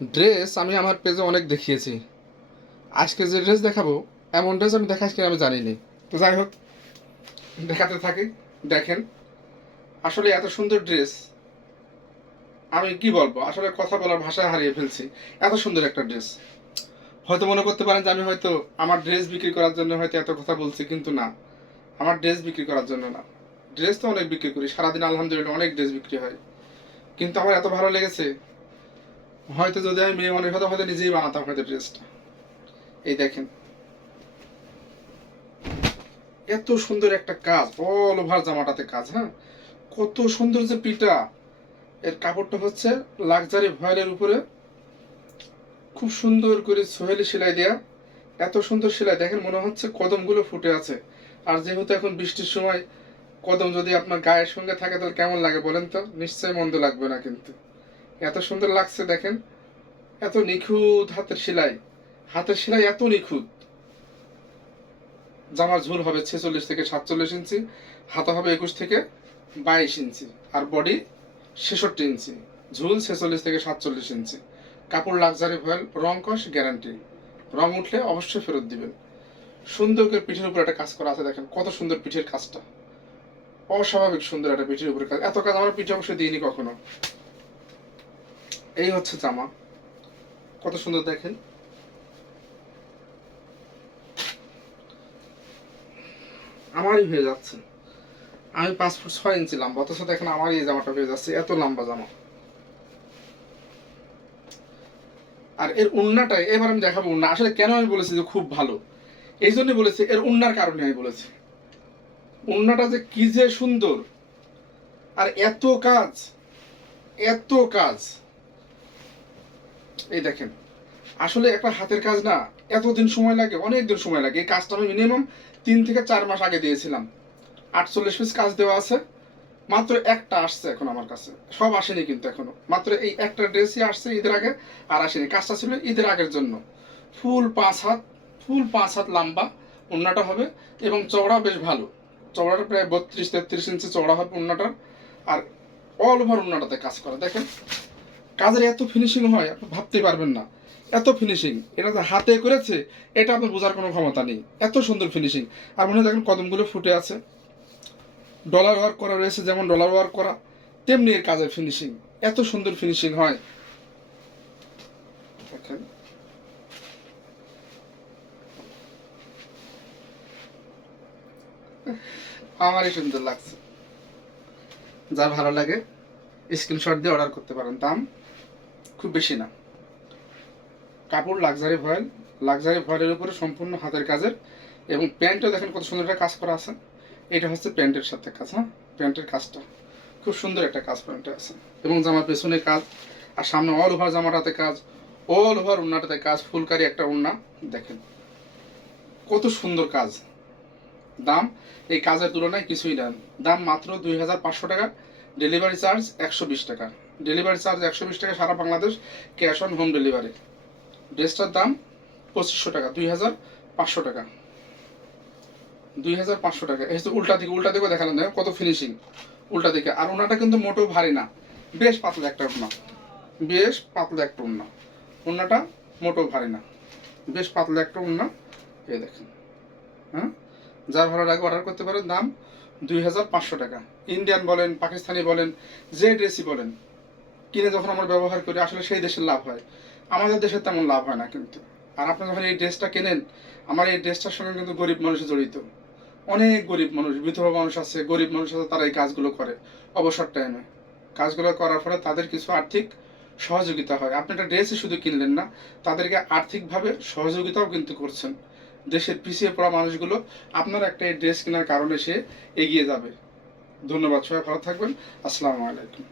Dress আমি আমার পেজে অনেক দেখিয়েছি। আজকে যে ড্রেস দেখাবো এমন ড্রেস আমি দেখাচ্ছি আমি জানিনি। তো যাই হোক, দেখাতে থাকি। দেখেন, আসলে এত সুন্দর ড্রেস আমি কি বলবো, আসলে কথা বলার ভাষা হারিয়ে ফেলছি। এত সুন্দর একটা ড্রেস। হয়তো মনে করতে পারেন যে আমি হয়তো আমার ড্রেস বিক্রি করার জন্য হয়তো এত কথা বলছি, কিন্তু না, আমার ড্রেস বিক্রি করার জন্য না। ড্রেস তো অনেক বিক্রি করি, সারাদিন আলহামদুলিল্লাহ অনেক ড্রেস বিক্রি হয়, কিন্তু আমার এত ভালো লেগেছে, হয়তো যদি আমি মেয়ে মানুষ হয়তো হয়তো নিজেই বানাতাম হয়তো ড্রেসটা। এই দেখেন, এত সুন্দর একটা কাজ, অল ওভার জামাটাতে কাজ। হ্যাঁ, কত সুন্দর যে পিটা। এর কাপড়টা হচ্ছে লাক্সারি ভয়েলের উপরে খুব সুন্দর করে সোহেলি সেলাই দেয়া। এত সুন্দর সেলাই, দেখেন মনে হচ্ছে কদমগুলো ফুটে আছে। আর যেহেতু এখন বৃষ্টির সময়, কদম যদি আপনার গায়ের সঙ্গে থাকে তাহলে কেমন লাগে বলেন তো? নিশ্চয়ই মন্দ লাগবে না। কিন্তু এত সুন্দর লাগছে দেখেন, এত নিখুঁত হাতের সেলাই। হাতের সেলাই এত নিখুঁত। জামার ঝুল হবে 46 থেকে 47 ইঞ্চি, হাতা হবে 21 থেকে 22 ইঞ্চি, আর বডি 66 ইঞ্চি। ঝুল 46 থেকে 47 ইঞ্চি। কাপড় লাক্সারি ভয়েল, রং কস গ্যারান্টি। রং উঠলে অবশ্যই ফেরত দিবেন। সুন্দর করে পিঠের উপর একটা কাজ করা আছে, দেখেন কত সুন্দর পিঠের কাজটা। অস্বাভাবিক সুন্দর একটা পিঠের উপরে কাজ। এত কাজ আমার পিঠে অবশ্যই দিইনি কখনো। এই হচ্ছে জামা, কত সুন্দর দেখেন। আমারই হয়ে যাচ্ছে, আমি 5 ফুট 6 ইঞ্চি লম্বা, অথচ দেখেন আমার এই জামাটা হয়ে যাচ্ছে এত লম্বা জামা। আর এর উন্নাটাই এবার আমি দেখাবো। উন্না আসলে কেন আমি বলেছি যে খুব ভালো, এই জন্যই বলেছি, এর উন্নার কারণে আমি বলেছি। উন্নাটা যে কি যে সুন্দর, আর এত কাজ, এত কাজ। এই দেখেন, আসলে একটা হাতের কাজ না, এতদিন সময় লাগে, অনেক দিন সময় লাগে। এই কাজটা আমি মিনিমাম 3 থেকে 4 মাস আগে দিয়েছিলাম। 48 পিস কাজ দেওয়া আছে, মাত্র একটা আসছে এখন আমার কাছে, সব আসেনি কিন্তু এখনো। মাত্র এই একটা ড্রেসই আসছে ঈদের আগে, আর আসেনি। কাজটা ছিল ঈদের আগের জন্য। ফুল 5 হাত, ফুল 5 হাত লম্বা ওড়নাটা হবে, এবং চওড়া বেশ ভালো। চওড়াটা প্রায় 32-33 ইঞ্চি চওড়া হবে ওড়নাটার। আর অল ওভার ওড়নাটাতে কাজ করা, দেখেন কাজের এত ফিনিশিং হয় আপনি ভাবতে পারবেন না। এত ফিনিশিং, এটা যে হাতে করেছে এটা আপনার বোঝার কোনো ক্ষমতা নেই, এত সুন্দর ফিনিশিং। আর মনে হয় দেখেন কদমগুলো ফুটে আছে। ডলার ওয়ার্ক করা রয়েছে, যেমন ডলার ওয়ার্ক করা, তেমনি এর কাজের ফিনিশিং। এত সুন্দর ফিনিশিং হয় দেখেন। আমারই সুন্দর লাগছে। যা ভালো লাগে স্ক্রিনশট দিয়ে অর্ডার করতে পারেন। দাম খুব বেশি না। কাপড় লাক্সারি ভয়েল, লাক্সারি ভয়েলের উপরে সম্পূর্ণ হাতের কাজের। এবং প্যান্টও দেখেন কত সুন্দর একটা কাজ করা আছে। এটা হচ্ছে প্যান্টের সাথে কাজ। হ্যাঁ, প্যান্টের কাজটা খুব সুন্দর একটা কাজ প্যান্টে আছে। এবং জামার পেছনে কাজ, আর সামনে অল ওভার জামাটাতে কাজ, অল ওভার ওড়নাটাতে কাজ, ফুলকারি একটা ওড়না। দেখেন কত সুন্দর কাজ। দাম এই কাজের তুলনায় কিছুই না। দাম মাত্র 2500 টাকা। ডেলিভারি চার্জ 120 টাকা। ডেলিভারি চার্জ 120 টাকা সারা Bangladesh, cash on home delivery. ড্রেসটার দাম 2500 টাকা, 2500 টাকা, 2500 টাকা। এই হচ্ছে উল্টা দিকে, উল্টা দিকেও দেখালাম দেখো কত ফিনিশিং উল্টা দিকে। আর ওনাটা কিন্তু মোটেও ভারী না, বেশ পাতলা একটা ওড়না, বেশ পাতলা একটা ওড়না। ওড়নাটা মোটেও ভারী না, বেশ পাতলা একটা ওড়না। এই দেখেন। হ্যাঁ, যার ভালো লাগে অর্ডার করতে পারেন। দাম 2500 টাকা। ইন্ডিয়ান বলেন, পাকিস্তানি বলেন, যে ড্রেসই বলেন, কিনে যখন আমরা ব্যবহার করি আসলে সেই দেশের লাভ হয়, আমাদের দেশের তেমন লাভ হয় না কিন্তু। আর আপনি যখন এই ড্রেসটা কেনেন, আমার এই ড্রেসটার সঙ্গে কিন্তু গরিব মানুষ জড়িত। অনেক গরিব মানুষ, বিধবা মানুষ আছে, গরিব মানুষ আছে, তারা এই কাজগুলো করে অবসর টাইমে। কাজগুলো করার ফলে তাদের কিছু আর্থিক সহযোগিতা হয়। আপনি একটা ড্রেসই শুধু কিনলেন না, তাদেরকে আর্থিকভাবে সহযোগিতাও কিন্তু করছেন। দেশের পিছিয়ে পড়া মানুষগুলো আপনার একটা এই ড্রেস কেনার কারণে সে এগিয়ে যাবে। ধন্যবাদ, সবাই ভালো থাকবেন। আসসালামু আলাইকুম।